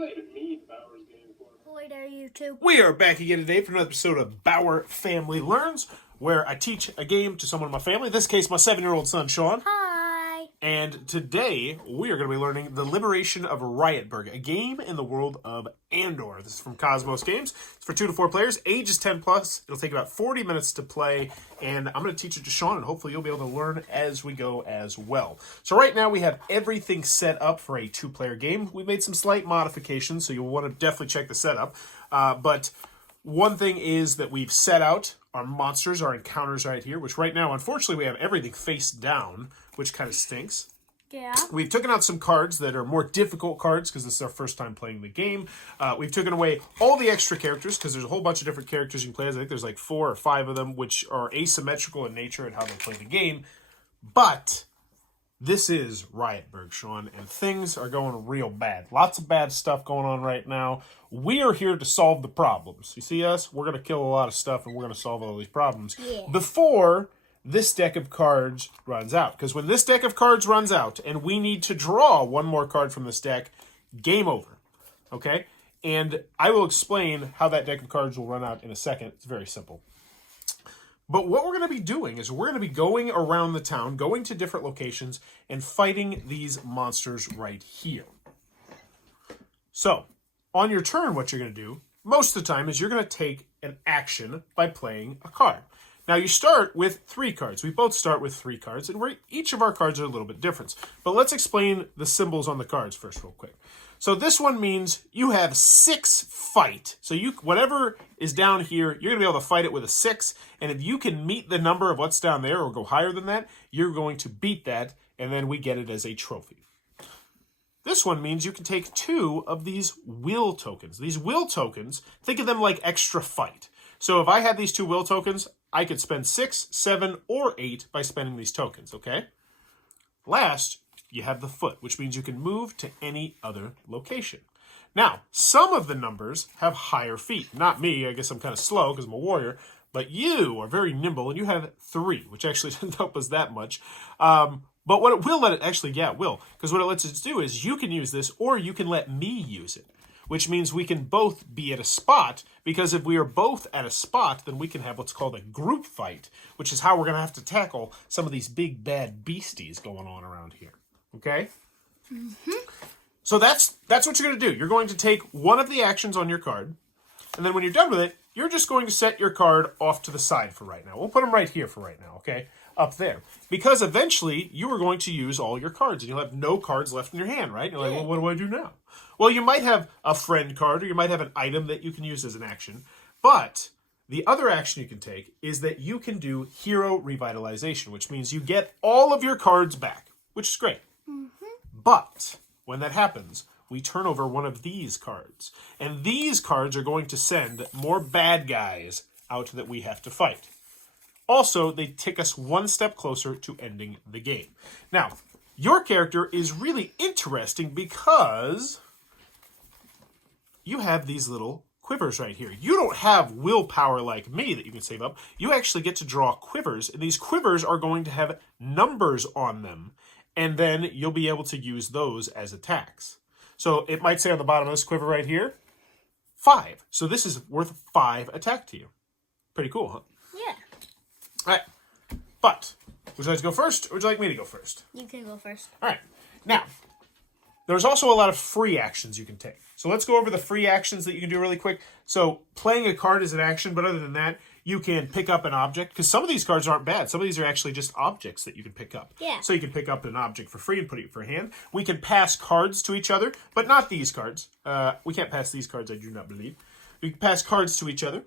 Boy, there you two. We are back again today for another episode of Bauer Family Learns, where I teach a game to someone in my family. In this case, my 7-year-old son, Sean. Hi. And today, we are going to be learning the Liberation of Rietburg, a game in the world of Andor. This is from Cosmos Games. It's for 2 to 4 players. Age is 10 plus. It'll take about 40 minutes to play, and I'm going to teach it to Sean, and hopefully you'll be able to learn as we go as well. So right now, we have everything set up for a 2-player game. We made some slight modifications, so you'll want to definitely check the setup. But one thing is that we've set out our monsters, our encounters right here, which right now, unfortunately, we have everything face down, which kind of stinks. Yeah. We've taken out some cards that are more difficult cards because this is our first time playing the game. We've taken away all the extra characters because there's a whole bunch of different characters you can play as. I think there's like 4 or 5 of them, which are asymmetrical in nature and how they play the game. But this is Rietburg, Sean, and things are going real bad. Lots of bad stuff going on right now. We are here to solve the problems. You see us? We're going to kill a lot of stuff, and we're going to solve all these problems before this deck of cards runs out. Because when this deck of cards runs out, and we need to draw one more card from this deck, game over. Okay? And I will explain how that deck of cards will run out in a second. It's very simple. But what we're going to be doing is we're going to be going around the town, going to different locations, and fighting these monsters right here. So, on your turn, what you're going to do, most of the time, is you're going to take an action by playing a card. Now, you start with 3 cards. We both start with 3 cards, and each of our cards are a little bit different. But let's explain the symbols on the cards first real quick. So this one means you have 6 fight. So whatever is down here, you're going to be able to fight it with a 6. And if you can meet the number of what's down there or go higher than that, you're going to beat that, and then we get it as a trophy. This one means you can take 2 of these will tokens. These will tokens, think of them like extra fight. So if I had these 2 will tokens, I could spend 6, 7, or 8 by spending these tokens, okay? Last, you have the foot, which means you can move to any other location. Now, some of the numbers have higher feet. Not me, I guess I'm kind of slow because I'm a warrior, but you are very nimble, and you have 3, which actually doesn't help us that much. But what it will let it, actually, yeah, it will, because what it lets us do is you can use this, or you can let me use it, which means we can both be at a spot, because if we are both at a spot, then we can have what's called a group fight, which is how we're going to have to tackle some of these big, bad beasties going on around here. Okay? Mm-hmm. So that's what you're going to do. You're going to take one of the actions on your card, and then when you're done with it, you're just going to set your card off to the side for right now. We'll put them right here for right now, okay? Up there. Because eventually, you are going to use all your cards, and you'll have no cards left in your hand, right? And you're like, well, what do I do now? Well, you might have a friend card, or you might have an item that you can use as an action, but the other action you can take is that you can do hero revitalization, which means you get all of your cards back, which is great. But when that happens, we turn over one of these cards. And these cards are going to send more bad guys out that we have to fight. Also, they take us one step closer to ending the game. Now, your character is really interesting because you have these little quivers right here. You don't have willpower like me that you can save up. You actually get to draw quivers, and these quivers are going to have numbers on them. And then you'll be able to use those as attacks. So it might say on the bottom of this quiver right here, 5. So this is worth 5 attack to you. Pretty cool, huh? Yeah. All right. But, would you like to go first, or would you like me to go first? You can go first. All right. Now, there's also a lot of free actions you can take. So let's go over the free actions that you can do really quick. So playing a card is an action, but other than that, you can pick up an object, because some of these cards aren't bad. Some of these are actually just objects that you can pick up. Yeah. So you can pick up an object for free and put it for hand. We can pass cards to each other, but not these cards. We can't pass these cards, I do not believe. We can pass cards to each other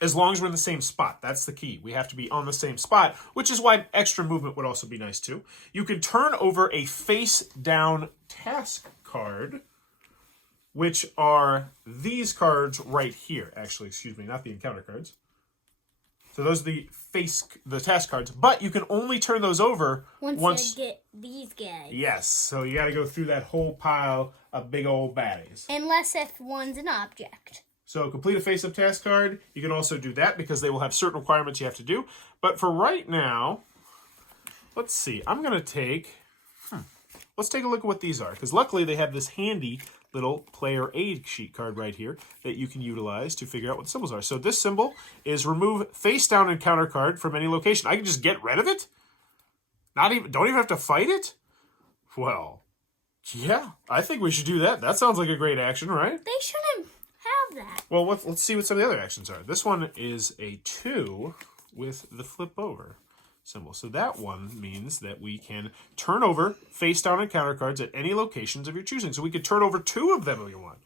as long as we're in the same spot. That's the key. We have to be on the same spot, which is why extra movement would also be nice too. You can turn over a face-down task card, which are these cards right here. Actually, excuse me, not the encounter cards. So those are the task cards, but you can only turn those over once you get these guys. Yes, so you got to go through that whole pile of big old baddies. Unless if one's an object. So complete a face-up task card. You can also do that because they will have certain requirements you have to do. But for right now, let's see. I'm going to take... Let's take a look at what these are, because luckily they have this handy little player aid sheet card right here that you can utilize to figure out what the symbols are. So this symbol is remove face down encounter card from any location. I can just get rid of it? Don't even have to fight it? Well, yeah, I think we should do that. That sounds like a great action, right? They shouldn't have that. Well, let's see what some of the other actions are. This one is a 2 with the flip over symbol. So that one means that we can turn over face down encounter cards at any locations of your choosing. So we could turn over 2 of them if we want.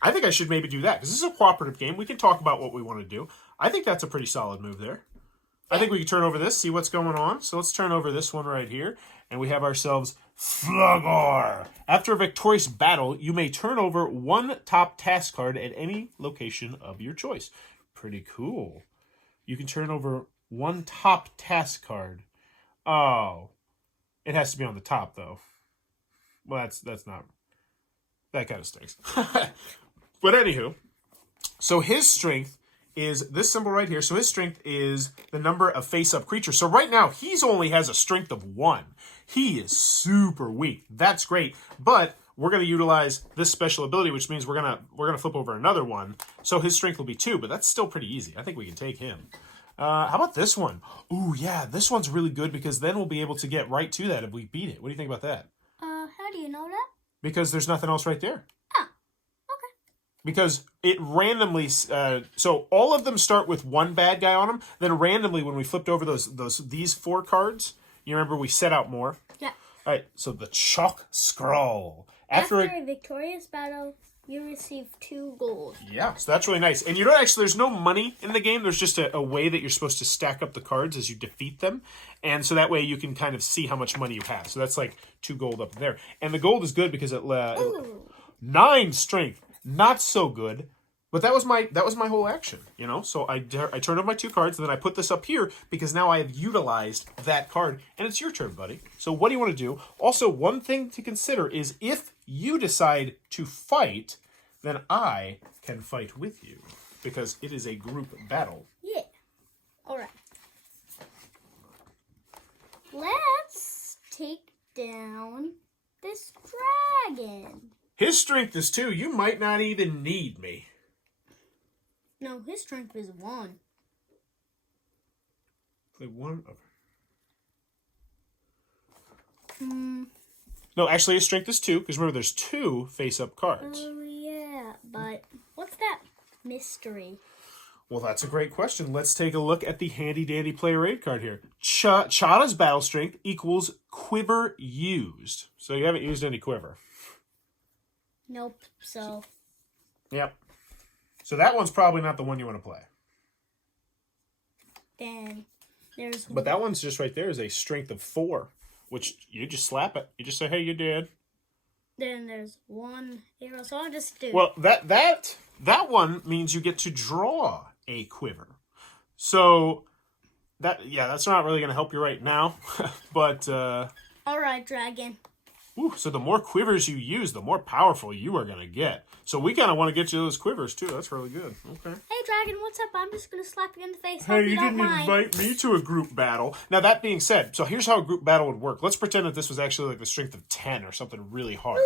I think I should maybe do that because this is a cooperative game. We can talk about what we want to do. I think that's a pretty solid move there. I think we can turn over this, see what's going on. So let's turn over this one right here. And we have ourselves Flugor. After a victorious battle, you may turn over 1 top task card at any location of your choice. Pretty cool. You can turn over 1 top task card. Oh. It has to be on the top, though. Well, that's not... That kind of stinks. But anywho, so his strength is this symbol right here. So his strength is the number of face-up creatures. So right now, he's only has a strength of 1. He is super weak. That's great. But we're going to utilize this special ability, which means we're gonna flip over another one. So his strength will be 2, but that's still pretty easy. I think we can take him. How about this one? Ooh, yeah, this one's really good because then we'll be able to get right to that if we beat it. What do you think about that? How do you know that? Because there's nothing else right there. Oh, okay. Because it randomly, so all of them start with 1 bad guy on them. Then randomly, when we flipped over these 4 cards, you remember we set out more. Yeah. All right. So the Chalk Skral. After a victorious battle, you receive 2 gold. Yeah, so that's really nice. And you don't actually, there's no money in the game. There's just a way that you're supposed to stack up the cards as you defeat them. And so that way you can kind of see how much money you have. So that's like 2 gold up there. And the gold is good because it 9 strength. Not so good. But that was my whole action, you know? So I turned over my 2 cards, and then I put this up here because now I have utilized that card. And it's your turn, buddy. So what do you want to do? Also, one thing to consider is if you decide to fight, then I can fight with you because it is a group battle. Yeah. All right. Let's take down this dragon. His strength is 2. You might not even need me. No, his strength is 1. Play 1? Okay. Hmm. No, actually his strength is 2, because remember there's 2 face-up cards. Oh, yeah, but what's that mystery? Well, that's a great question. Let's take a look at the handy-dandy player aid card here. Chada's battle strength equals quiver used. So you haven't used any quiver. Nope, so... Yep. So that one's probably not the one you want to play. Then there's... But that one's just right there is a strength of 4, which you just slap it. You just say, hey, you're dead. Then there's 1 arrow, so I'll just do... Well, that one means you get to draw a quiver. So, that's not really going to help you right now. But, All right, dragon. so the more quivers you use, the more powerful you are going to get. So we kind of want to get you those quivers, too. That's really good. Okay. Hey, dragon, what's up? I'm just going to slap you in the face. Hey, you you don't didn't mind. invite me to a group battle. Now, that being said, so here's how a group battle would work. Let's pretend that this was actually like the strength of 10 or something really hard.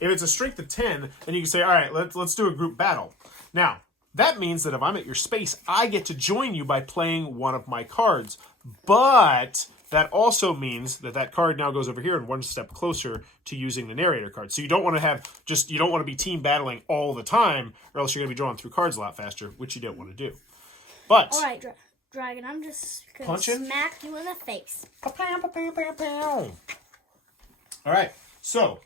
If it's a strength of 10, then you can say, all right, let's do a group battle. Now, that means that if I'm at your space, I get to join you by playing one of my cards. But that also means that card now goes over here and 1 step closer to using the narrator card. So you don't want to be team battling all the time, or else you're going to be drawing through cards a lot faster, which you don't want to do. But All right, dragon, I'm just going to smack you in the face. All right, so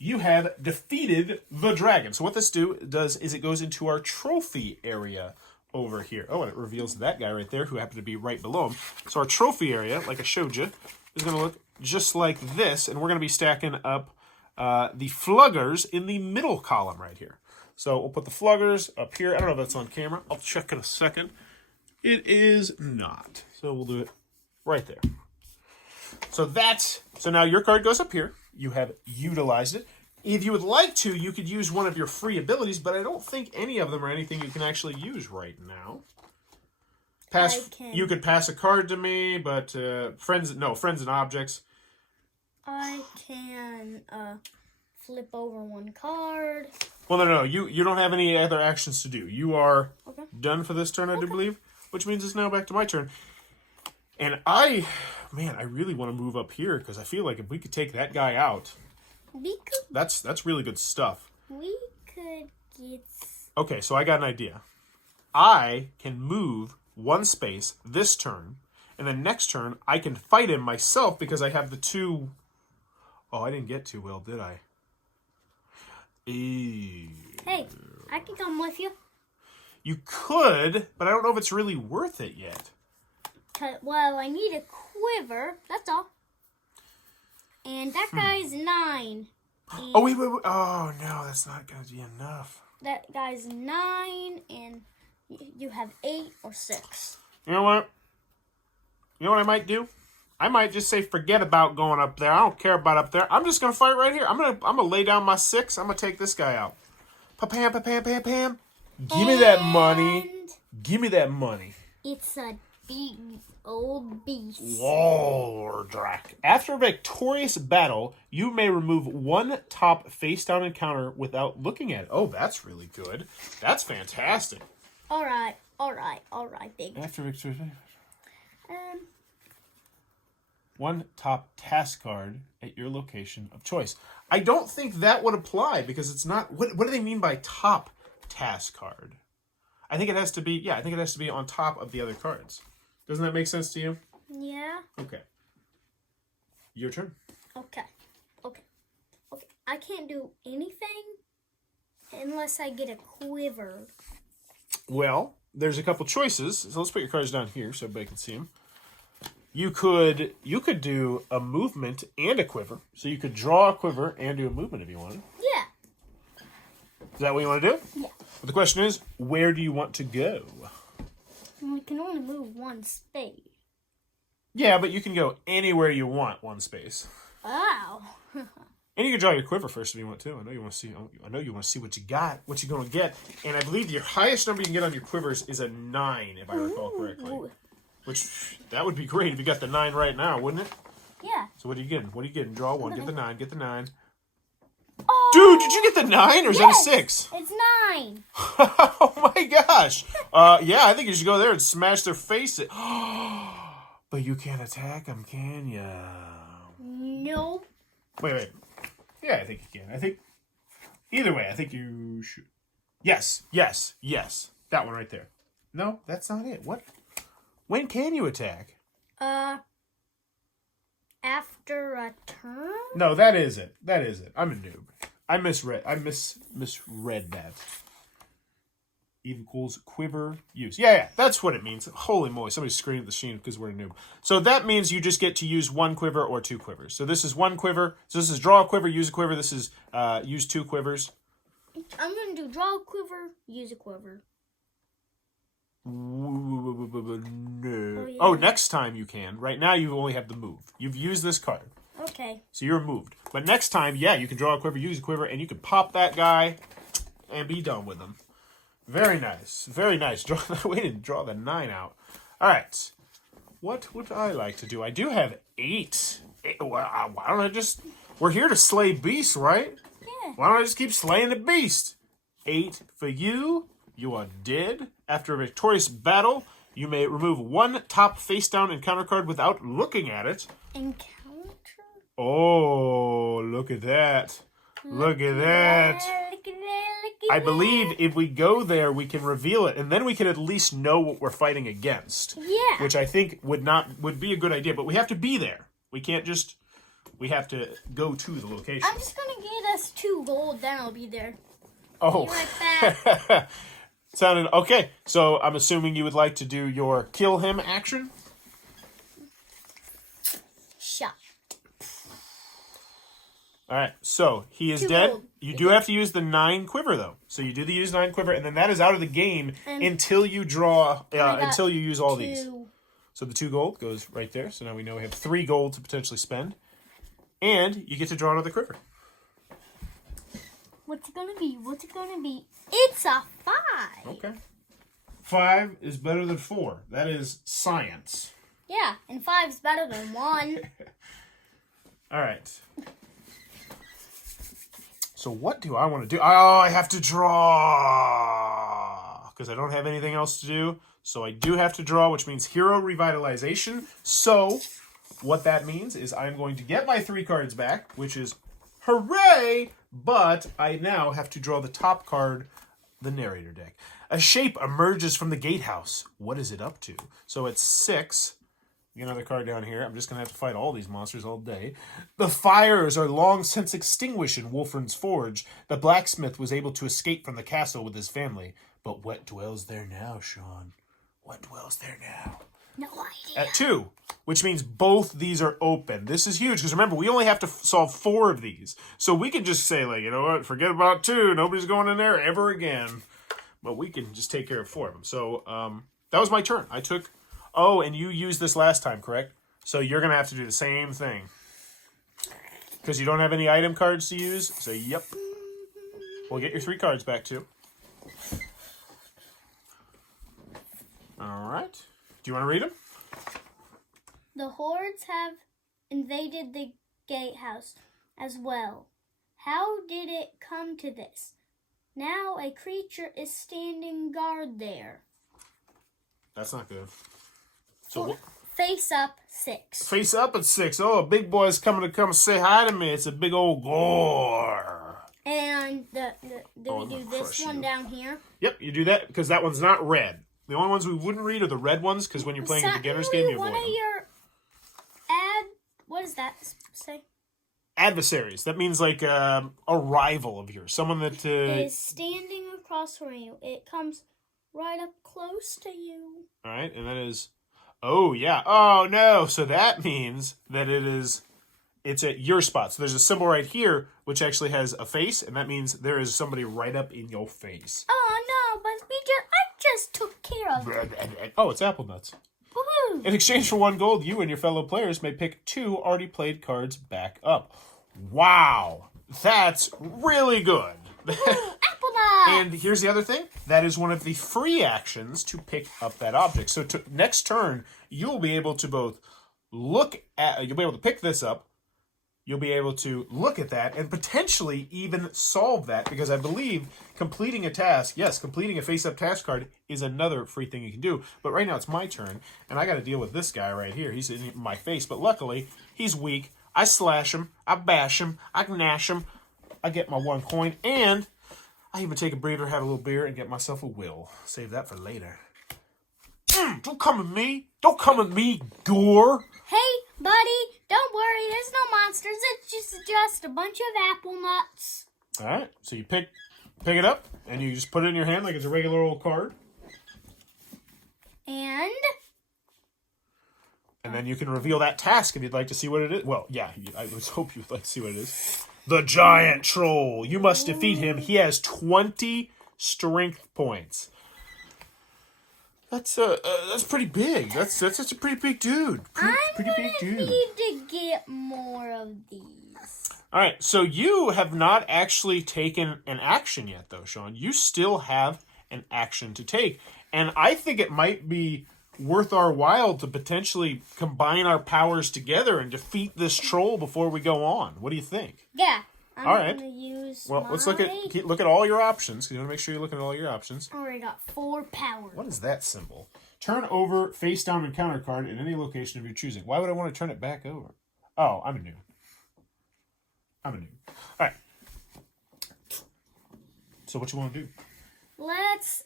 you have defeated the dragon. So what this does is it goes into our trophy area over here. Oh, and it reveals that guy right there who happened to be right below him. So our trophy area, like I showed you, is going to look just like this, and we're going to be stacking up the fluggers in the middle column right here. So we'll put the fluggers up here. I don't know if that's on camera. I'll check in a second. It is not. So we'll do it right there. So now your card goes up here. You have utilized it. If you would like to, you could use one of your free abilities, but I don't think any of them are anything you can actually use right now. You could pass a card to me, but friends and objects. I can flip over one card. Well, no. You don't have any other actions to do. You are Okay. done for this turn, I do believe, which means it's now back to my turn. And I really want to move up here because I feel like if we could take that guy out, that's really good stuff. We could get... Okay, so I got an idea. I can move one space this turn, and then next turn I can fight him myself because I have the two... Oh, I didn't get too well, did I? Hey, I can come with you. You could, but I don't know if it's really worth it yet. Well, I need a quiver, that's all. And that guy's 9. Oh, wait. Oh, no, that's not going to be enough. That guy's 9, and you have 8 or 6. You know what? You know what I might do? I might just say forget about going up there. I don't care about up there. I'm just going to fight right here. I'm gonna lay down my 6. I'm going to take this guy out. Pa-pam, pa-pam, pam. Give me that money. Give me that money. It's a big old beast. Waldrak. After a victorious battle, you may remove one top face-down encounter without looking at it. Oh, that's really good. That's fantastic. All right, big. After victorious... One top task card at your location of choice. I don't think that would apply because it's not... What do they mean by top task card? I think it has to be... Yeah, I think it has to be on top of the other cards. Doesn't that make sense to you? Yeah. Okay. Your turn. Okay. I can't do anything unless I get a quiver. Well, there's a couple choices. So let's put your cards down here so everybody can see them. You could do a movement and a quiver. So you could draw a quiver and do a movement if you wanted. Yeah. Is that what you want to do? Yeah. But the question is, where do you want to go? We can only move one space. Yeah, but you can go anywhere you want, one space. Wow. And you can draw your quiver first if you want to. I know you want to see. I know you want to see what you got, what you're going to get. And I believe your highest number you can get on your quivers is a 9, if I recall correctly. Which that would be great if you got the 9 right now, wouldn't it? Yeah. So what are you getting? What are you getting? Draw one. Get the 9. Get the 9. Oh, dude, did you get the 9 or is that a 6? It's 9. Oh my gosh. Yeah, I think you should go there and smash their face. But you can't attack them, can you? Nope. Wait. Yeah, I think you can. I think either way, I think you should. Yes. That one right there. No, that's not it. What? When can you attack? After a turn? No, that is it. I'm a noob. I misread that. Equals quiver use. Yeah, that's what it means. Holy moly, somebody screamed at the screen because we're a noob. So that means you just get to use one quiver or 2 quivers. So this is 1 quiver. So this is draw a quiver, use a quiver. This is use 2 quivers. I'm going to do draw a quiver, use a quiver. No. Oh, next time you can. Right now you only have the move. You've used this card. Okay. So you're moved. But next time, yeah, you can draw a quiver, use a quiver, and you can pop that guy and be done with him. Very nice. Very nice. We didn't draw the 9 out. All right. What would I like to do? I do have 8. Why don't I just... We're here to slay beasts, right? Yeah. Why don't I just keep slaying the beast? 8 for you. You are dead. After a victorious battle, you may remove 1 top face-down encounter card without looking at it. Encounter? Oh, look at that. Look at that. I believe if we go there, we can reveal it, and then we can at least know what we're fighting against. Yeah. Which I think would be a good idea, but we have to be there. We can't just... We have to go to the location. I'm just going to get us 2 gold, then I'll be there. Oh. Be right back. Sounded... Okay, so I'm assuming you would like to do your kill him action? Shot. All right, so he is 2 dead. gold. You do have to use the 9 quiver, though. So you do the use 9 quiver, and then that is out of the game until you draw, until you use all these. So the 2 gold goes right there. So now we know we have 3 gold to potentially spend. And you get to draw another quiver. What's it going to be? What's it going to be? It's a 5. Okay. 5 is better than 4. That is science. Yeah, and 5 is better than 1. All right. So what do I want to do? Oh, I have to draw. Because I don't have anything else to do. So I do have to draw, which means hero revitalization. So what that means is I'm going to get my 3 cards back, which is hooray! But I now have to draw the top card, the narrator deck. A shape emerges from the gatehouse. What is it up to? So it's 6. Get another card down here. I'm just going to have to fight all these monsters all day. The fires are long since extinguished in Wolfrun's Forge. The blacksmith was able to escape from the castle with his family. But what dwells there now, Sean? What dwells there now? No idea. At 2, which means both these are open. This is huge, because remember, we only have to solve 4 of these. So we can just say, like, you know what, forget about 2. Nobody's going in there ever again. But we can just take care of 4 of them. So that was my turn. I took... Oh, and you used this last time, correct? So you're going to have to do the same thing. Because you don't have any item cards to use. So, yep. We'll get your 3 cards back, too. All right. Do you want to read them? The hordes have invaded the gatehouse as well. How did it come to this? Now a creature is standing guard there. That's not good. So face up 6. Face up at 6. Oh, a big boy's coming to come say hi to me. It's a big old Gor. And we do this one down here. Yep, you do that because that one's not red. The only ones we wouldn't read are the red ones because when you're playing a beginner's game, you avoid them. What does that say? Adversaries. That means like a rival of yours. Someone that... is standing across from you. It comes right up close to you. All right, and that is... Oh, yeah. Oh, no. So that means that it's at your spot. So there's a symbol right here, which actually has a face, and that means there is somebody right up in your face. Oh, no, but I just took care of it. Oh, it's apple nuts. Woohoo! In exchange for 1 gold, you and your fellow players may pick 2 already played cards back up. Wow. That's really good. Apple nuts! And here's the other thing. That is one of the free actions to pick up that object. So next turn, you'll be able to both you'll be able to pick this up, you'll be able to look at that, and potentially even solve that, because I believe completing a task, yes, completing a face-up task card is another free thing you can do. But right now it's my turn, and I got to deal with this guy right here. He's in my face, but luckily, he's weak. I slash him, I bash him, I gnash him, I get my 1 coin, and I even take a breather, have a little beer, and get myself a will. Save that for later. Don't come at me. Don't come at me, Gor. Hey, buddy, don't worry. There's no monsters. It's just a bunch of apple nuts. All right. So you pick it up, and you just put it in your hand like it's a regular old card. And then you can reveal that task if you'd like to see what it is. Well, yeah, I would hope you'd like to see what it is. The giant troll. You must defeat him. He has 20 strength points. That's pretty big. That's a pretty big dude. Pretty big dude. Need to get more of these. All right, so you have not actually taken an action yet, though, Sean. You still have an action to take, and I think it might be worth our while to potentially combine our powers together and defeat this troll before we go on. What do you think? Yeah. All right. Gonna use let's look at all your options, because you want to make sure you're looking at all your options. I already got 4 powers. What is that symbol? Turn over face down encounter card in any location of your choosing. Why would I want to turn it back over? Oh, I'm a noob. All right. So what you want to do? Let's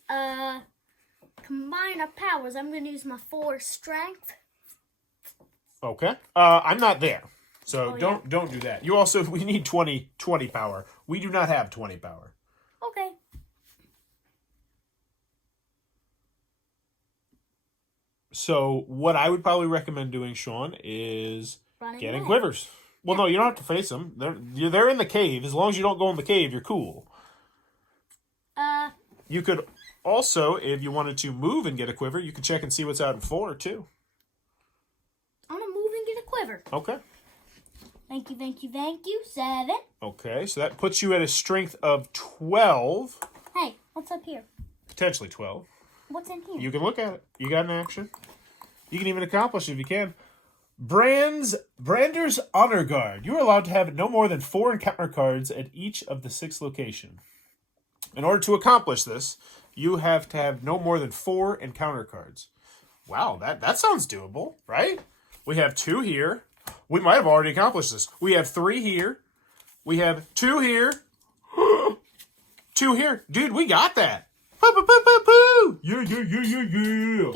combine our powers. I'm going to use my 4 strength. Okay. I'm not there. So Oh, don't do that. We need 20 power. We do not have 20 power. Okay. So what I would probably recommend doing, Sean, is getting away. quivers. Well, no, you don't have to face them. They're in the cave. As long as you don't go in the cave, you're cool. You could also, if you wanted to move and get a quiver, you could check and see what's out in 4, too. I'm going to move and get a quiver. Okay. Thank you. 7. Okay, so that puts you at a strength of 12. Hey, what's up here? Potentially 12. What's in here? You can look at it. You got an action. You can even accomplish it if you can. Brandur's Honor Guard. You are allowed to have no more than 4 encounter cards at each of the 6 locations. In order to accomplish this, you have to have no more than 4 encounter cards. Wow, that sounds doable, right? We have 2 here. We might have already accomplished this. We have 3 here. We have 2 here. 2 here. Dude, we got that. Yeah. Get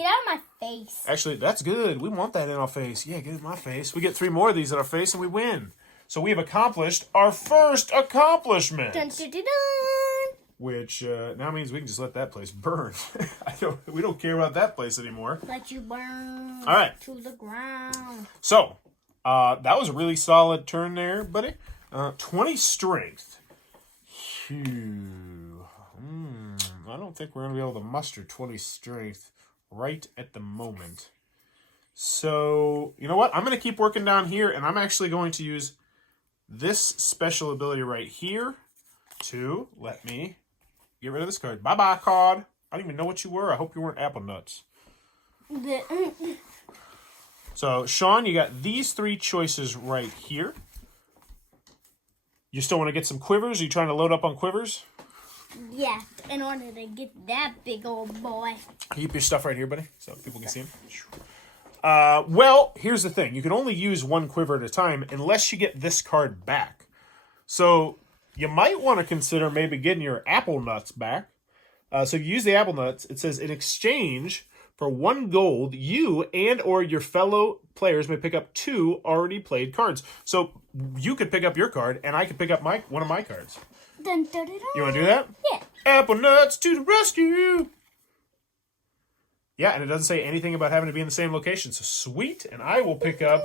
out of my face. Actually, that's good. We want that in our face. Yeah, get it in my face. We get 3 more of these in our face and we win. So we have accomplished our first accomplishment. Dun, dun, dun, dun. Which now means we can just let that place burn. We don't care about that place anymore. Let you burn. All right. To the ground. So, that was a really solid turn there, buddy. 20 strength. Phew. I don't think we're going to be able to muster 20 strength right at the moment. So, you know what? I'm going to keep working down here, and I'm actually going to use this special ability right here to let me get rid of this card. Bye-bye, card. I don't even know what you were. I hope you weren't apple nuts. So, Sean, you got these 3 choices right here. You still want to get some quivers? Are you trying to load up on quivers? Yeah, in order to get that big old boy. Keep your stuff right here, buddy, so people can see him. Well, here's the thing. You can only use 1 quiver at a time unless you get this card back. So you might want to consider maybe getting your apple nuts back. So if you use the apple nuts, it says in exchange for 1 gold, you and or your fellow players may pick up 2 already played cards. So you could pick up your card, and I could pick up one of my cards. Dun, dun, dun, dun. You want to do that? Yeah. Apple nuts to the rescue! Yeah, and it doesn't say anything about having to be in the same location. So sweet, and I will pick up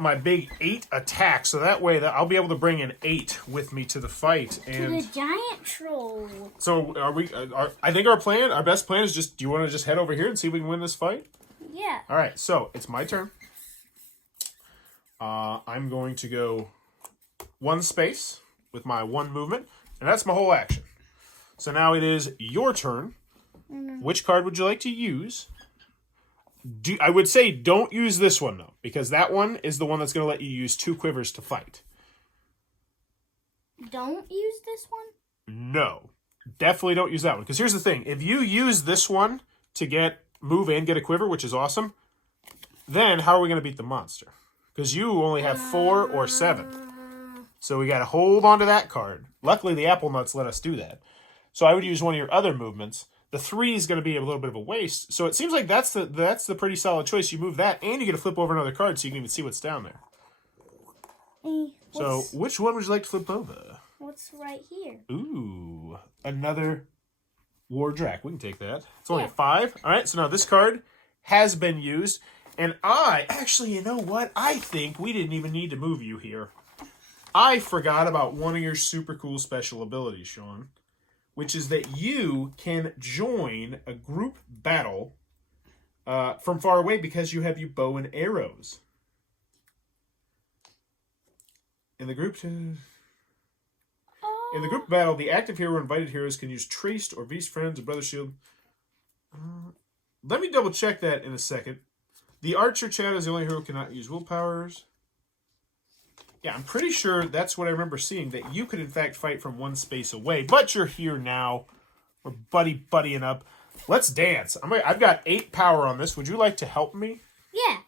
my big 8 attack, so that way I'll be able to bring an 8 with me to the fight. And to the giant troll. so are we? I think our best plan is just. Do you want to just head over here and see if we can win this fight? Yeah. All right, so it's my turn. I'm going to go 1 space with my 1 movement, and that's my whole action. So now it is your turn. Which card would you like to use? I would say don't use this one, though, because that one is the one that's going to let you use 2 quivers to fight. Don't use this one? No. Definitely don't use that one. Because here's the thing. If you use this one to move and get a quiver, which is awesome, then how are we going to beat the monster? Because you only have 4 or 7. So we got to hold on to that card. Luckily, the apple nuts let us do that. So I would use one of your other movements. The 3 is going to be a little bit of a waste. So it seems like that's the pretty solid choice. You move that, and you get to flip over another card so you can even see what's down there. So which one would you like to flip over? What's right here? Ooh, another War Drac. We can take that. It's only a 5. All right, so now this card has been used. And you know what? I think we didn't even need to move you here. I forgot about one of your super cool special abilities, Sean, which is that you can join a group battle from far away because you have your bow and arrows. In the group battle, the active hero or invited heroes can use Traced or Beast Friends or Brother Shield. Let me double check that in a second. The Archer Chad is the only hero who cannot use willpowers. Yeah, I'm pretty sure that's what I remember seeing, that you could in fact fight from 1 space away. But you're here now. We're buddying up. Let's dance. I've got 8 power on this. Would you like to help me? Yeah.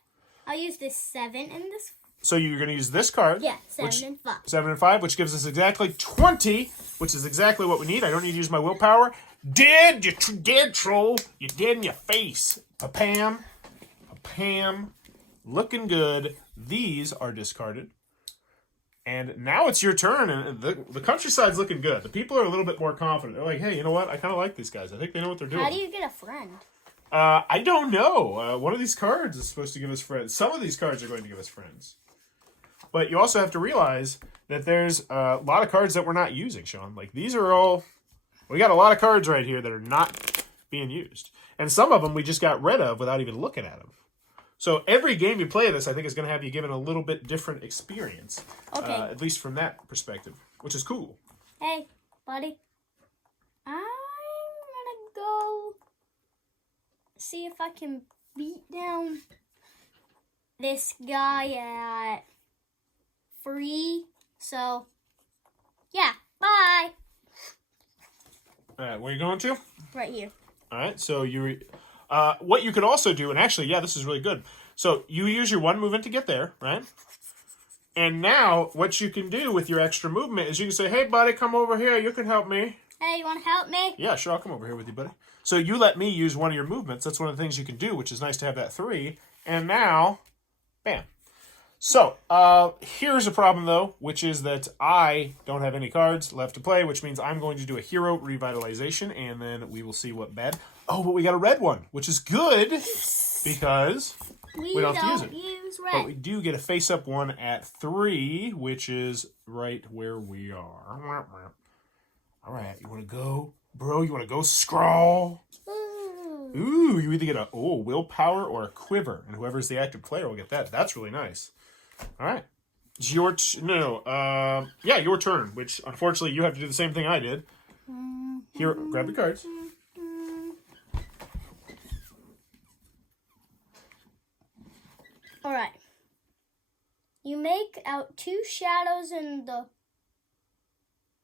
I'll use this 7 and this. So you're going to use this card. Yeah, 7 and 5. 7 and 5, which gives us exactly 20, which is exactly what we need. I don't need to use my willpower. Dead, you dead troll. You're dead in your face. Pam. Looking good. These are discarded. And now it's your turn, and the countryside's looking good. The people are a little bit more confident. They're like, hey, you know what? I kind of like these guys. I think they know what they're doing. How do you get a friend? I don't know. One of these cards is supposed to give us friends. Some of these cards are going to give us friends. But you also have to realize that there's a lot of cards that we're not using, Sean. Like, these are all... We got a lot of cards right here that are not being used. And some of them we just got rid of without even looking at them. So every game you play this, I think, is going to have you given a little bit different experience. Okay. At least from that perspective, which is cool. Hey, buddy. I'm going to go see if I can beat down this guy at free. So, yeah, bye. All right, where are you going to? Right here. All right, so what you could also do, and actually, yeah, this is really good. So you use your one movement to get there, right? And now what you can do with your extra movement is you can say, hey, buddy, come over here. You can help me. Hey, you want to help me? Yeah, sure. I'll come over here with you, buddy. So you let me use one of your movements. That's one of the things you can do, which is nice to have that 3. And now, bam. So here's a problem, though, which is that I don't have any cards left to play, which means I'm going to do a hero revitalization, and then we will see what bad. Oh, but we got a red one, which is good because we don't have to use red. But we do get a face-up one at 3, which is right where we are. All right, you want to go, bro? You want to go, Skral? Ooh, you either get a willpower or a quiver, and whoever's the active player will get that. That's really nice. All right, it's your your turn. Which unfortunately you have to do the same thing I did. Here, grab your cards. All right. You make out 2 shadows in the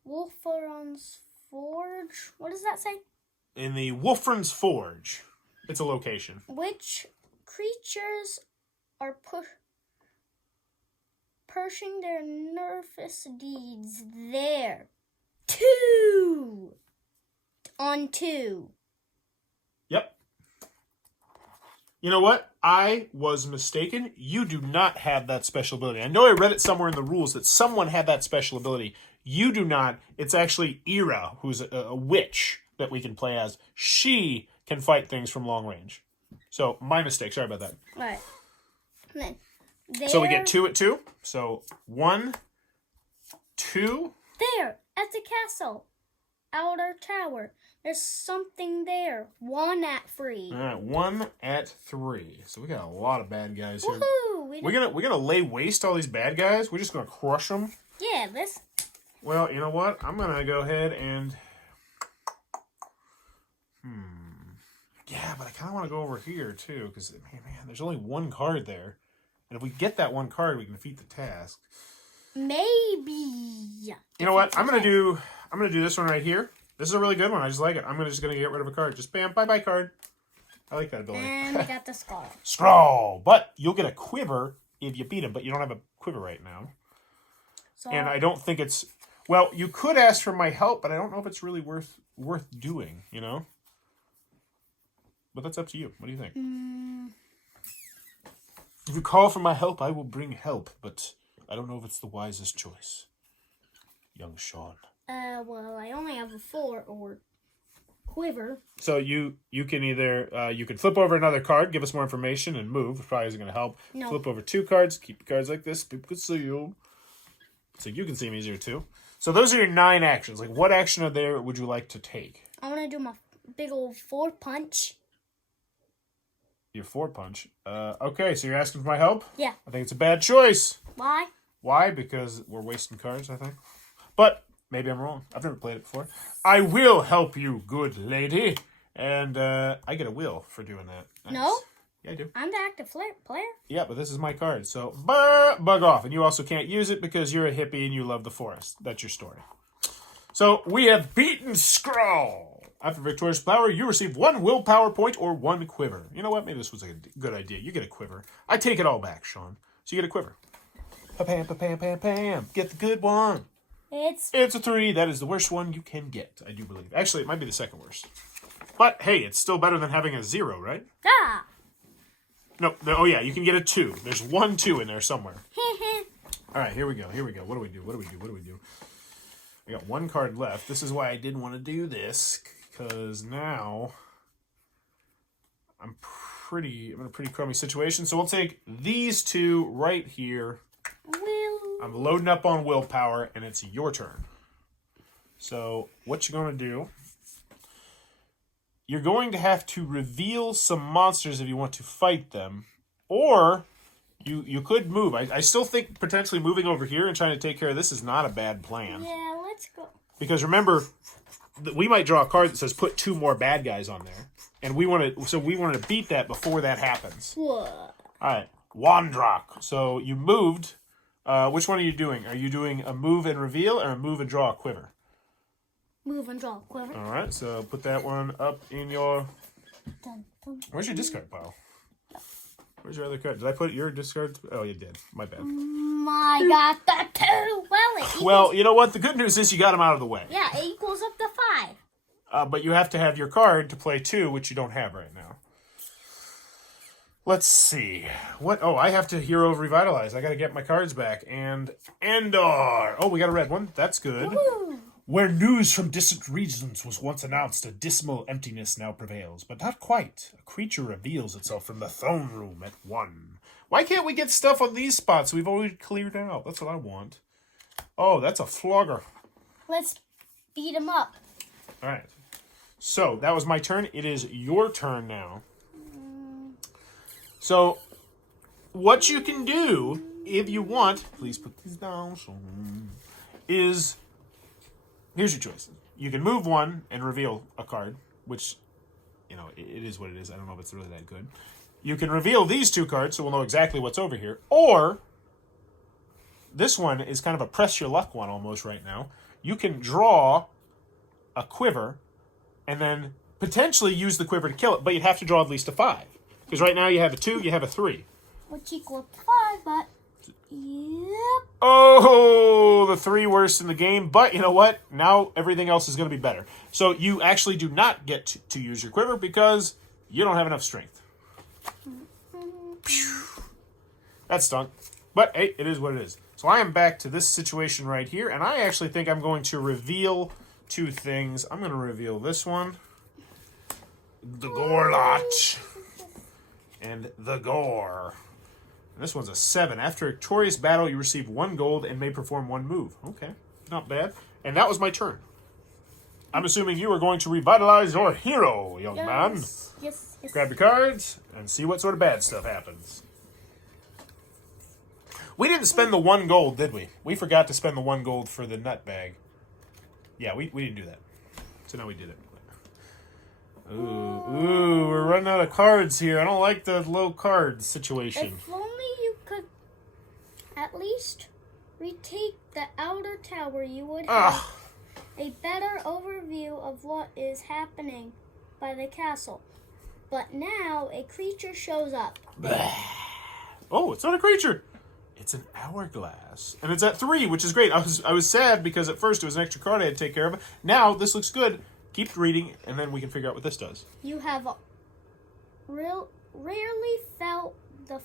Wolfran's Forge. What does that say? In the Wolfran's Forge. It's a location. Which creatures are pushing their nervous deeds there? 2! On 2. Yep. You know what? I was mistaken. You do not have that special ability. I know I read it somewhere in the rules that someone had that special ability. You do not. It's actually Ira, who's a witch that we can play as. She can fight things from long range. So, my mistake. Sorry about that. All right. And then So we get 2 at 2. So, 1, 2. There, at the castle. Outer tower. There's something there. 1 at 3. All right, 1 at 3. So we got a lot of bad guys here. Woohoo! We're gonna lay waste to all these bad guys. We're just gonna crush them. Yeah, this. Well, you know what? I'm gonna go ahead and. Yeah, but I kind of want to go over here too, because man, there's only 1 card there, and if we get that 1 card, we can defeat the task. Maybe. You know what? I'm gonna do this one right here. This is a really good one. I just like it. I'm just gonna get rid of a card. Just bam, bye card. I like that ability. And we got the Skral. Skral, but you'll get a quiver if you beat him, but you don't have a quiver right now. So, And I don't think it's well. You could ask for my help, but I don't know if it's really worth doing. You know. But that's up to you. What do you think? If you call for my help, I will bring help, but I don't know if it's the wisest choice. Young Sean. Well, I only have a 4 or quiver. So you can either you can flip over another card, give us more information, and move. Which probably isn't going to help. No. Flip over 2 cards, keep your cards like this. People can see you, so you can see them easier too. So those are your 9 actions. Like, what action of there would you like to take? I want to do my big old 4 punch. Your 4 punch. Okay, so you're asking for my help? Yeah. I think it's a bad choice. Why? Why? Because we're wasting cards, I think. But maybe I'm wrong. I've never played it before. I will help you, good lady. And I get a will for doing that. Nice. No? Yeah, I do. I'm the active player. Yeah, but this is my card. So bug off. And you also can't use it because you're a hippie and you love the forest. That's your story. So we have beaten Skral. After victorious power, you receive 1 willpower point or 1 quiver. You know what? Maybe this was a good idea. You get a quiver. I take it all back, Sean. So you get a quiver. Pa-pam, pa-pam, pam, pam. Get the good one. It's a 3. That is the worst one you can get, I do believe. Actually, it might be the second worst. But, hey, it's still better than having a 0, right? Ah! No, oh yeah, you can get a 2. There's 1 2 in there somewhere. All right, here we go. What do we do? I got 1 card left. This is why I didn't want to do this, because now I'm in a pretty crummy situation. So we'll take these 2 right here. I'm loading up on willpower, and it's your turn. So what you're going to do, you're going to have to reveal some monsters if you want to fight them, or you could move. I still think potentially moving over here and trying to take care of this is not a bad plan. Yeah, let's go. Because remember, we might draw a card that says put 2 more bad guys on there, and we want to beat that before that happens. Whoa. All right. Wandrock. So you moved. Which one are you doing? Are you doing a move and reveal or a move and draw a quiver? Move and draw a quiver. All right, so put that one up in your... Dun, dun, Where's your discard pile? Where's your other card? Did I put your discard? Oh, you did. My bad. I got that too. Well, you know what? The good news is you got them out of the way. Yeah, it equals up to 5. But you have to have your card to play 2, which you don't have right now. Let's see. What? Oh, I have to Hero Revitalize. I got to get my cards back. And Andor. Oh, we got a red one. That's good. Woo. Where news from distant regions was once announced, a dismal emptiness now prevails. But not quite. A creature reveals itself from the throne room at 1. Why can't we get stuff on these spots we've already cleared out? That's what I want. Oh, that's a flogger. Let's beat him up. All right. So, that was my turn. It is your turn now. So, what you can do, if you want, please put these down, is, here's your choices. You can move one and reveal a card, which, you know, it is what it is. I don't know if it's really that good. You can reveal these 2 cards, so we'll know exactly what's over here. Or, this one is kind of a press your luck one almost right now. You can draw a quiver, and then potentially use the quiver to kill it, but you'd have to draw at least a 5. Because right now you have a 2, you have a 3. Which equals 5, but... Yep. Oh, the 3 worst in the game. But you know what? Now everything else is going to be better. So you actually do not get to use your quiver because you don't have enough strength. That stunk. But hey, it is what it is. So I am back to this situation right here. And I actually think I'm going to reveal 2 things. I'm going to reveal this one. The Gorlot. And the Gor. And this one's a 7. After a victorious battle, you receive 1 gold and may perform 1 move. Okay, not bad. And that was my turn. I'm assuming you are going to revitalize your hero, young man. Yes. Grab your cards and see what sort of bad stuff happens. We didn't spend the 1 gold, did we? We forgot to spend the 1 gold for the nut bag. Yeah, we didn't do that. So now we did it. Ooh, we're running out of cards here. I don't like the low card situation. If only you could at least retake the outer tower, you would have a better overview of what is happening by the castle. But now a creature shows up. Oh, it's not a creature. It's an hourglass. And it's at 3, which is great. I was sad because at first it was an extra card I had to take care of. Now this looks good. Keep reading, and then we can figure out what this does. You have rarely felt the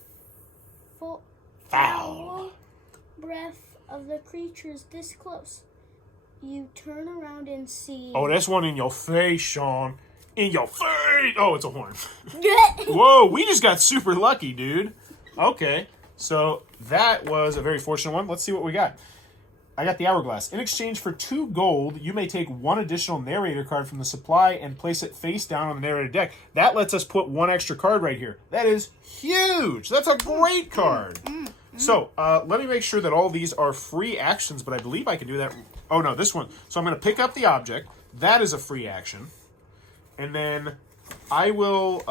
foul breath of the creatures this close. You turn around and see... Oh, that's one in your face, Sean. In your face! Oh, it's a horn. Whoa, we just got super lucky, dude. Okay, so that was a very fortunate one. Let's see what we got. I got the Hourglass. In exchange for 2 gold, you may take 1 additional narrator card from the supply and place it face down on the narrator deck. That lets us put 1 extra card right here. That is huge. That's a great card. So, let me make sure that all these are free actions, but I believe I can do that. Oh, no, this one. So I'm going to pick up the object. That is a free action. And then I will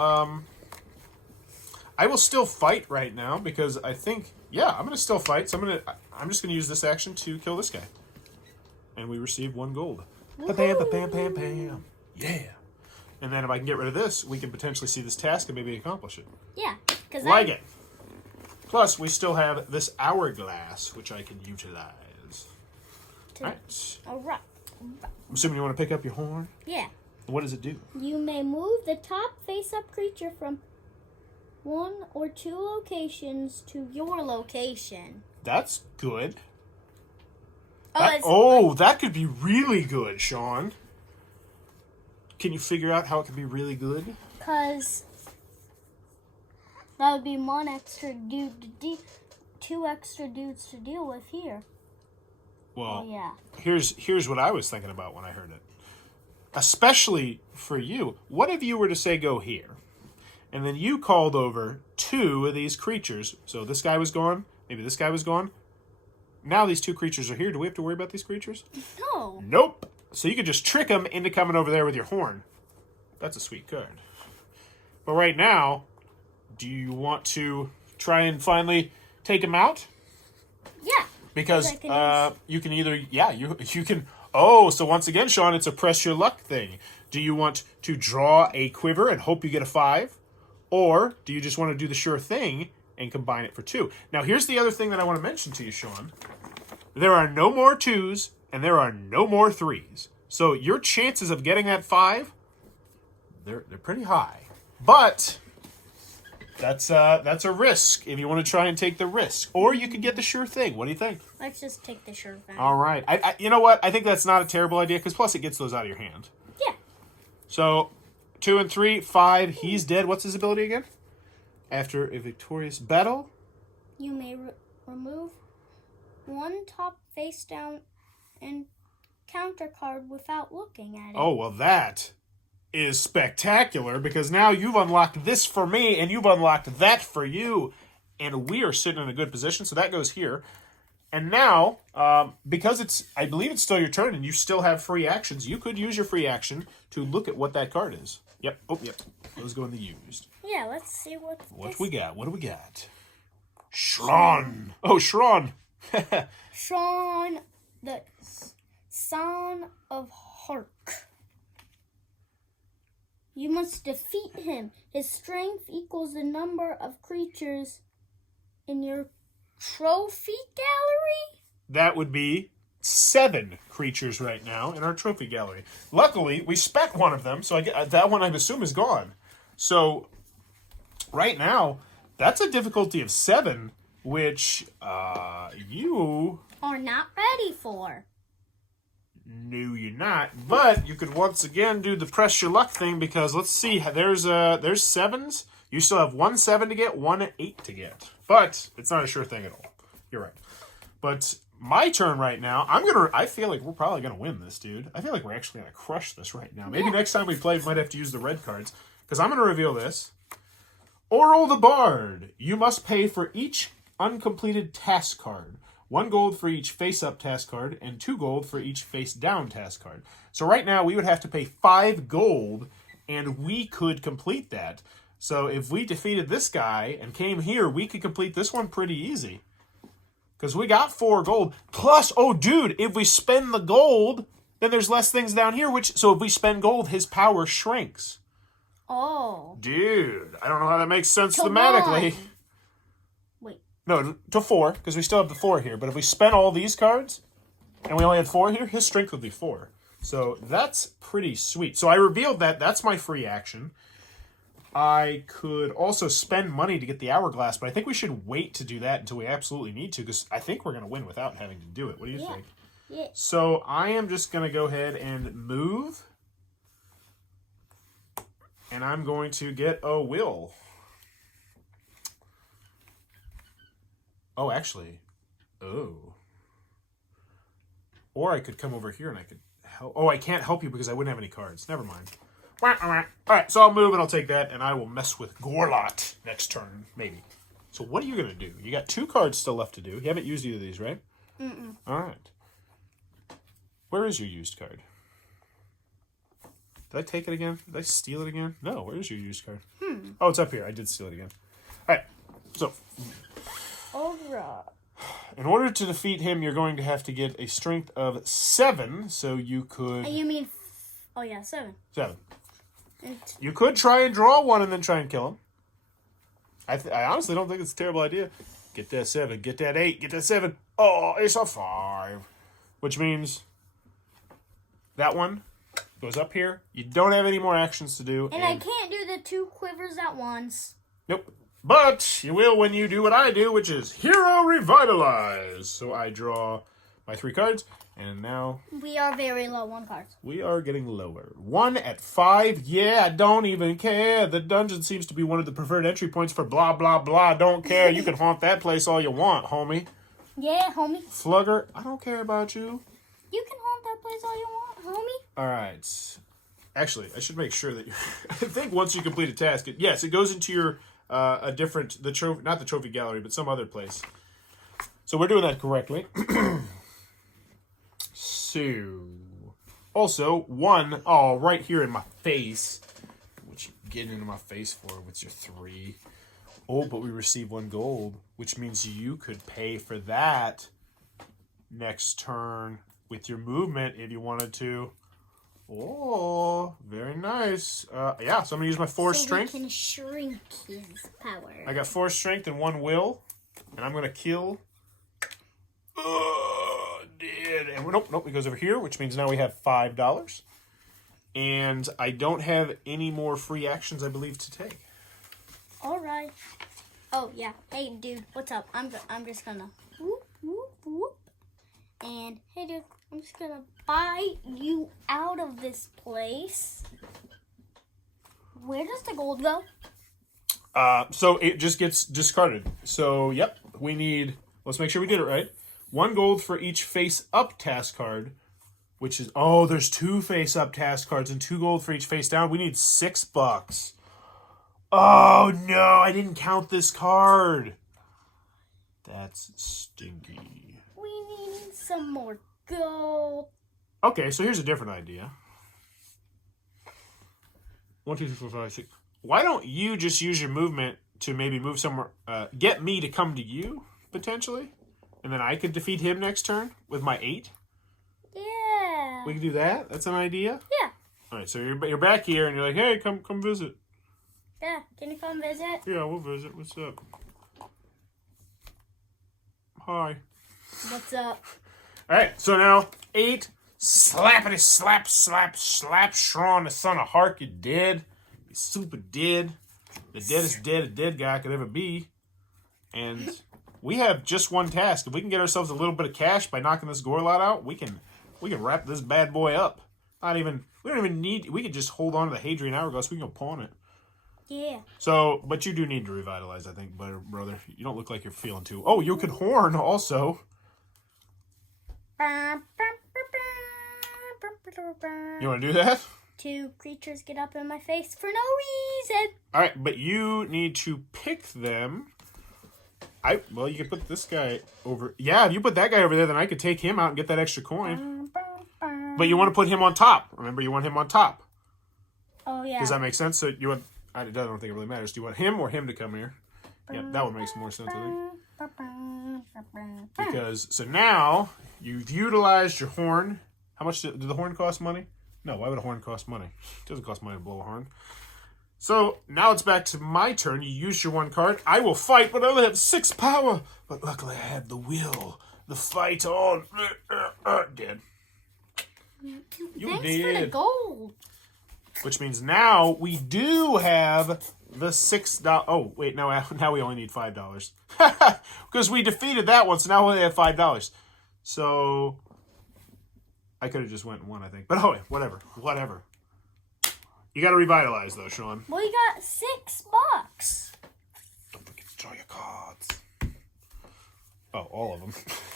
still fight right now because I think... Yeah, I'm going to still fight, so I'm just going to use this action to kill this guy. And we receive 1 gold. Ba-bam, ba-bam, bam, bam. Yeah. And then if I can get rid of this, we can potentially see this task and maybe accomplish it. Yeah. Like it. Plus, we still have this hourglass, which I can utilize. All right. I'm assuming you want to pick up your horn? Yeah. What does it do? You may move the top face-up creature from 1 or 2 locations to your location. That's good. Oh, that could be really good, Sean. Can you figure out how it could be really good? Because that would be 1 extra dude to 2 extra dudes to deal with here. Well, yeah. Here's what I was thinking about when I heard it. Especially for you. What if you were to say go here? And then you called over 2 of these creatures. So this guy was gone. Maybe this guy was gone. Now these 2 creatures are here. Do we have to worry about these creatures? No. Nope. So you could just trick them into coming over there with your horn. That's a sweet card. But right now, do you want to try and finally take him out? Yeah. Because I can you can either, you can, oh, so once again, Sean, it's a press your luck thing. Do you want to draw a quiver and hope you get a 5? Or do you just want to do the sure thing and combine it for 2? Now, here's the other thing that I want to mention to you, Sean. There are no more 2s and there are no more 3s. So your chances of getting that 5, they're pretty high. But that's a risk if you want to try and take the risk. Or you could get the sure thing. What do you think? Let's just take the sure thing. All right. You know what? I think that's not a terrible idea because plus it gets those out of your hand. Yeah. So 2 and 3, 5. He's dead. What's his ability again? After a victorious battle, you may remove one top face down and counter card without looking at it. Oh, well, that is spectacular because now you've unlocked this for me and you've unlocked that for you. And we are sitting in a good position, so that goes here. And now, because I believe it's still your turn and you still have free actions, you could use your free action to look at what that card is. Yep. Oh, yep. Those go in the used. Yeah, let's see what we got. What do we got? Shron. Oh, Shron. Shron, the son of Hark. You must defeat him. His strength equals the number of creatures in your trophy gallery? That would be 7 creatures right now in our trophy gallery. Luckily, we spent one of them, so that one I assume is gone. So right now, that's a difficulty of 7, which you are not ready for. No, you're not. But you could once again do the press your luck thing because let's see. There's 7s. You still have 1 7 to get, 1 8 to get. But it's not a sure thing at all. You're right. But my turn right now, I feel like we're probably gonna win this, dude. I feel like we're actually gonna crush this right now. Maybe next time we play, we might have to use the red cards. Because I'm gonna reveal this. Oral the Bard. You must pay for each uncompleted task card. 1 gold for each face-up task card, and 2 gold for each face-down task card. So right now, we would have to pay 5 gold, and we could complete that. So if we defeated this guy and came here, we could complete this one pretty easy. Because we got 4 gold. Plus, oh, dude, if we spend the gold, then there's less things down here. So if we spend gold, his power shrinks. Oh. Dude, I don't know how that makes sense thematically. Wait. No, to 4, because we still have the 4 here. But if we spent all these cards, and we only had 4 here, his strength would be 4. So that's pretty sweet. So I revealed that. That's my free action. I could also spend money to get the hourglass, but I think we should wait to do that until we absolutely need to, because I think we're going to win without having to do it. What do you think? Yeah. So I am just going to go ahead and move. And I'm going to get a will. Oh, actually. Oh. Or I could come over here and I could help. Oh, I can't help you because I wouldn't have any cards. Never mind. Alright, so I'll move and I'll take that, and I will mess with Gorlot next turn, maybe. So what are you going to do? You got 2 cards still left to do. You haven't used either of these, right? Mm-mm. Alright. Where is your used card? Did I take it again? Did I steal it again? No, where is your used card? Oh, it's up here. I did steal it again. Alright, so. Alright. In order to defeat him, you're going to have to get a strength of 7, so you could... You mean... Oh, yeah, 7. 7. You could try and draw 1 and then try and kill him. I honestly don't think it's a terrible idea. Get that 7, get that 8, get that 7. Oh, it's a 5. Which means that one goes up here. You don't have any more actions to do. And I can't do the 2 quivers at once. Nope. But you will when you do what I do, which is Hero Revitalize. So I draw my 3 cards. And now... We are very low on cards. We are getting lower. 1 at 5? Yeah, I don't even care. The dungeon seems to be one of the preferred entry points for blah, blah, blah. Don't care. You can haunt that place all you want, homie. Yeah, homie. Flugger, I don't care about you. You can haunt that place all you want, homie. All right. Actually, I should make sure that you... I think once you complete a task, yes, it goes into your... not the trophy gallery, but some other place. So we're doing that correctly. So, also, 1, right here in my face. What you getting into my face for? What's your 3? Oh, but we receive 1 gold, which means you could pay for that next turn with your movement if you wanted to. Oh, very nice. Yeah, so I'm gonna use my 4 strength. We can shrink his power. I got 4 strength and 1 will, and I'm gonna kill. Dead. And nope, it goes over here, which means now we have $5. And I don't have any more free actions, I believe, to take. All right. Oh yeah. Hey, dude, what's up? I'm just gonna whoop whoop whoop. And hey, dude, I'm just gonna buy you out of this place. Where does the gold go? So it just gets discarded. So yep, we need. Let's make sure we did it right. 1 gold for each face-up task card, which is... Oh, there's 2 face-up task cards and 2 gold for each face-down. We need $6. Oh, no, I didn't count this card. That's stinky. We need some more gold. Okay, so here's a different idea. 1, 2, 3, 4, 5, 6. Why don't you just use your movement to maybe move somewhere... get me to come to you, potentially? And then I could defeat him next turn with my 8? Yeah. We could do that? That's an idea? Yeah. All right, so you're back here, and you're like, hey, come visit. Yeah, can you come visit? Yeah, we'll visit. What's up? Hi. What's up? All right, so now 8, slappity slap, Shron, the son of Hark, you dead. You super dead. The deadest dead a dead guy could ever be. And we have just 1 task. If we can get ourselves a little bit of cash by knocking this Gorlot out, we can wrap this bad boy up. We don't even need, we could just hold on to the Hadrian Hourglass. We can go pawn it. Yeah. So, but you do need to revitalize, I think, brother. You don't look like you're feeling too. Oh, you could horn also. You want to do that? 2 creatures get up in my face for no reason. All right, but you need to pick them. Well, you could put this guy over. Yeah, if you put that guy over there, then I could take him out and get that extra coin. But you want to put him on top. Remember, you want him on top. Oh, yeah. Does that make sense? So you want... I don't think it really matters. Do you want him or him to come here? Yeah, that one makes more sense, I think. Because, so now, you've utilized your horn. How much did the horn cost money? No, why would a horn cost money? It doesn't cost money to blow a horn. So, now it's back to my turn. You used your 1 card. I will fight, but I only have 6 power. But luckily I have the will. The fight on. Dead. You Thanks did. for the gold. Which means now we do have the $6. Oh, wait, now we only need $5. Because we defeated that one, so now we only have $5. So, I could have just went 1, I think. But oh, whatever. You got to revitalize, though, Sean. Well, you got $6. Don't forget to draw your cards. Oh, all of them.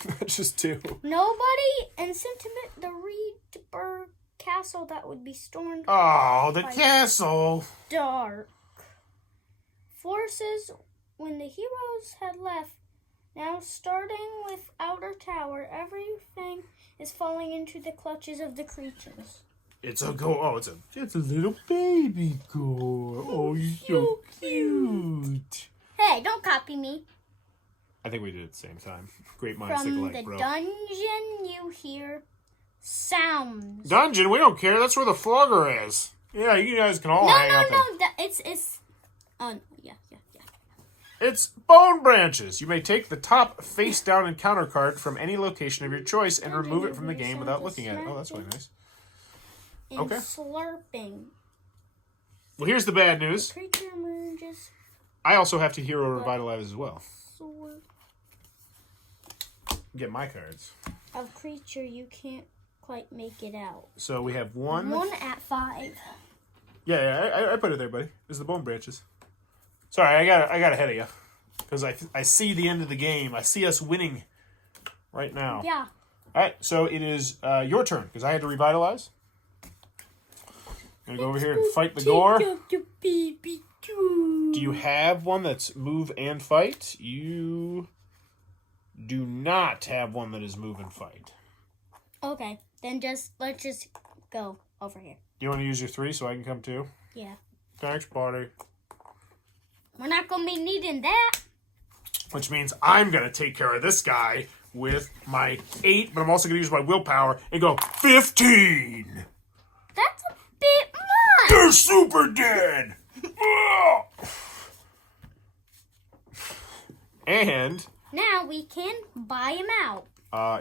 Not just 2. Nobody in Sentiment the Rietburg castle that would be stormed. Oh, the castle. Dark forces when the heroes had left. Now, starting with Outer Tower, everything is falling into the clutches of the creatures. It's a go. Oh, it's a little baby Gor. Oh, you're so cute. Hey, don't copy me. I think we did it at the same time. Great minds think From alike, the bro. dungeon, you hear sounds. Dungeon? We don't care. That's where the flogger is. Yeah, you guys can all hang out there. No. It's. Yeah. It's bone branches. You may take the top face-down encounter card from any location of your choice and remove it from the game without looking at it. Oh, that's really nice. And Okay. slurping. Well, here's the bad news. Creature emerges. I also have to hero revitalize as well. Sword Get my cards. of creature you can't quite make it out. So we have 1. 1 at 5. Yeah, I put it there, buddy. This is the bone branches. Sorry, I got ahead of you. Because I see the end of the game. I see us winning right now. Yeah. All right, so it is your turn, because I had to revitalize. I'm going to go over here and fight the Gor. Do you have one that's move and fight? You do not have one that is move and fight. Okay, then let's just go over here. Do you want to use your 3 so I can come too? Yeah. Thanks, buddy. We're not going to be needing that. Which means I'm going to take care of this guy with my 8, but I'm also going to use my willpower and go 15. That's a bit much. You're super dead. And now we can buy him out.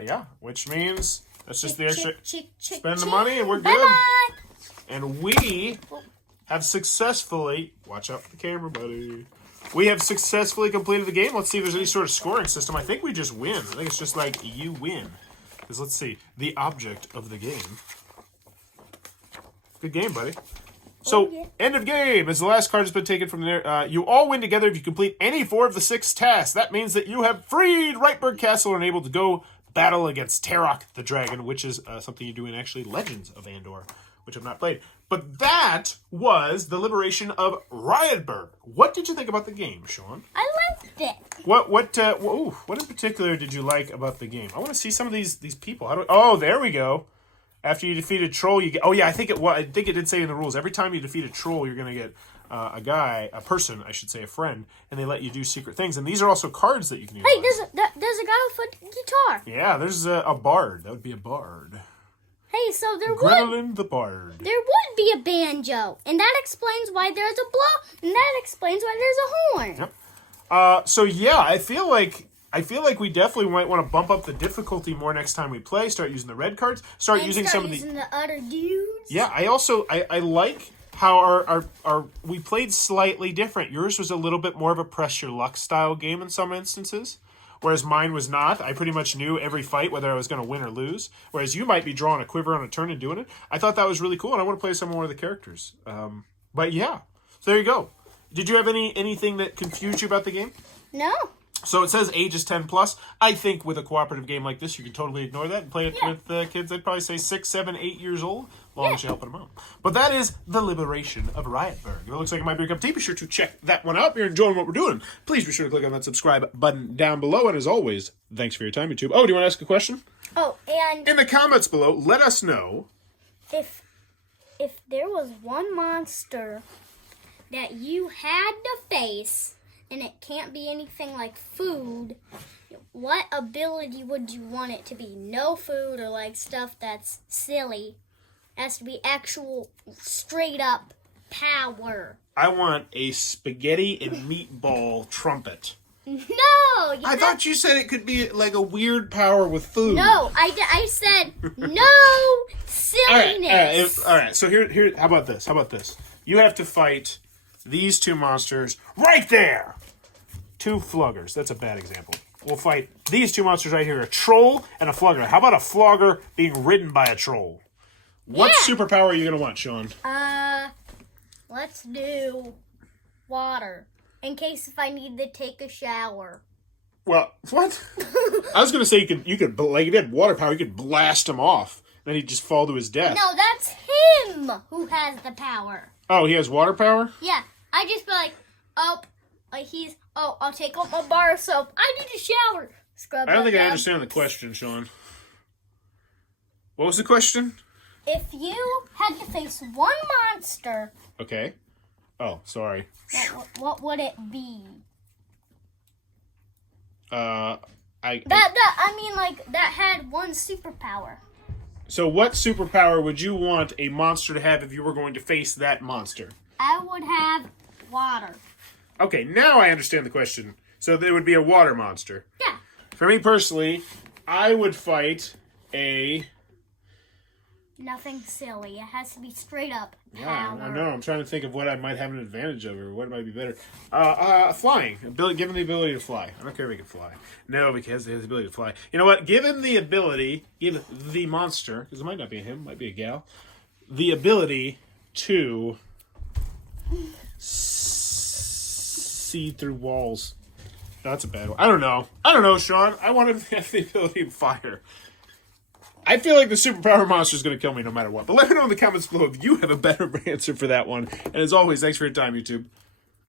Yeah, which means that's just the extra. Spend the chick. money and we're good. Bye-bye. And we have successfully, watch out for the camera, buddy. We have successfully completed the game. Let's see if there's any sort of scoring system. I think we just win. I think it's just like you win. Because let's see, the object of the game. Good game, buddy. So, end of game. As the last card has been taken from there, you all win together if you complete any 4 of the 6 tasks. That means that you have freed Rietburg Castle and are able to go battle against Tarok the Dragon, which is something you do in actually Legends of Andor, which I've not played. But that was the Liberation of Rietburg. What did you think about the game, Sean? I liked it. What in particular did you like about the game? I want to see some of these people. Oh, there we go. After you defeat a troll, you get. Oh yeah, I think it did say in the rules. Every time you defeat a troll, you're gonna get a person, I should say, a friend, and they let you do secret things. And these are also cards that you can use. Hey, there's a guy with a guitar. Yeah, there's a bard. That would be a bard. Hey, so Gwendolyn the bard. There would be a banjo, and that explains why there's a blow, and that explains why there's a horn. Yep. So yeah, I feel like we definitely might want to bump up the difficulty more next time we play. Start using the red cards. Start using the other dudes. Yeah, I like how our we played slightly different. Yours was a little bit more of a press your luck style game in some instances, whereas mine was not. I pretty much knew every fight whether I was going to win or lose. Whereas you might be drawing a quiver on a turn and doing it. I thought that was really cool, and I want to play some more of the characters. But yeah, so there you go. Did you have anything that confused you about the game? No. So it says ages 10 plus. I think with a cooperative game like this, you can totally ignore that and play it with kids. I'd probably say 6, 7, 8 years old, as long as you're helping them out. But that is the Liberation of Rietburg. If it looks like it might be a cup of tea, be sure to check that one out. If you're enjoying what we're doing, please be sure to click on that subscribe button down below. And as always, thanks for your time, YouTube. Oh, do you want to ask a question? Oh, and in the comments below, let us know if there was one monster that you had to face, and it can't be anything like food, what ability would you want it to be? No food or like stuff that's silly. It has to be actual straight up power. I want a spaghetti and meatball trumpet. No! I thought you said it could be like a weird power with food. No, I said no silliness. All right. So here. How about this? You have to fight these 2 monsters right there. 2 fluggers. That's a bad example. We'll fight these 2 monsters right here. A troll and a flugger. How about a flogger being ridden by a troll? What superpower are you going to want, Sean? Let's do water. In case if I need to take a shower. Well, what? I was going to say you could like if you had water power, you could blast him off. Then he'd just fall to his death. No, that's him who has the power. Oh, he has water power? Yeah. I just be like, I'll take out my bar of soap. I need a shower. Scrub. I don't think I understand the question, Sean. What was the question? If you had to face one monster. Okay. Oh, sorry. What would it be? That had one superpower. So what superpower would you want a monster to have if you were going to face that monster? I would have water. Okay, now I understand the question. So there would be a water monster. Yeah. For me personally, I would fight a... Nothing silly. It has to be straight up power. Yeah, I know. I'm trying to think of what I might have an advantage over, what might be better. Flying. Give him the ability to fly. I don't care if he can fly. No, because he has the ability to fly. You know what? Give the monster, because it might not be him, it might be a gal, the ability to see through walls. That's a bad one. I don't know, Sean. I want him to have the ability to fire. I feel like the superpower monster is going to kill me no matter what. But let me know in the comments below if you have a better answer for that one. And as always, thanks for your time, YouTube.